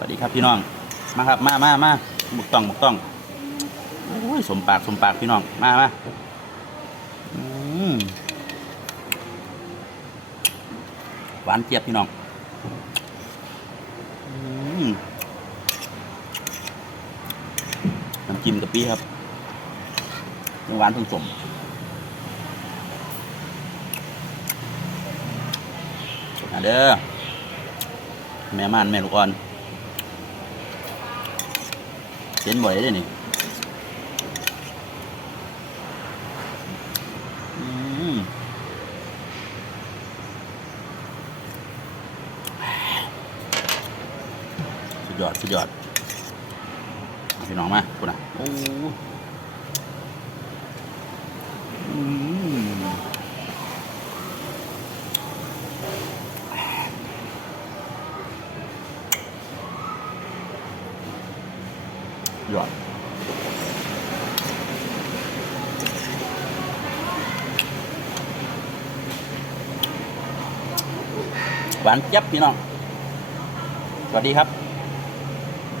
วัสดีครับพี่น้อง มาครับ มามามาหมุกต้องหมุกต้องโอ้ยสมปากสมปากพี่น้อง มามาอืมหวานเจี๊ยบพี่น้องอืมน้ำจิ้มกะปิครับหวานทั้งสมมาเด้อแม่ม่านแม่ลูกอ่อน เขียนบ่อยเลยนี่สุดยอด สุดยอดพี่น้องมาคุณอะโอ้ ยอดหวานจี๊ยับพี่น้อง สวัสดีครับ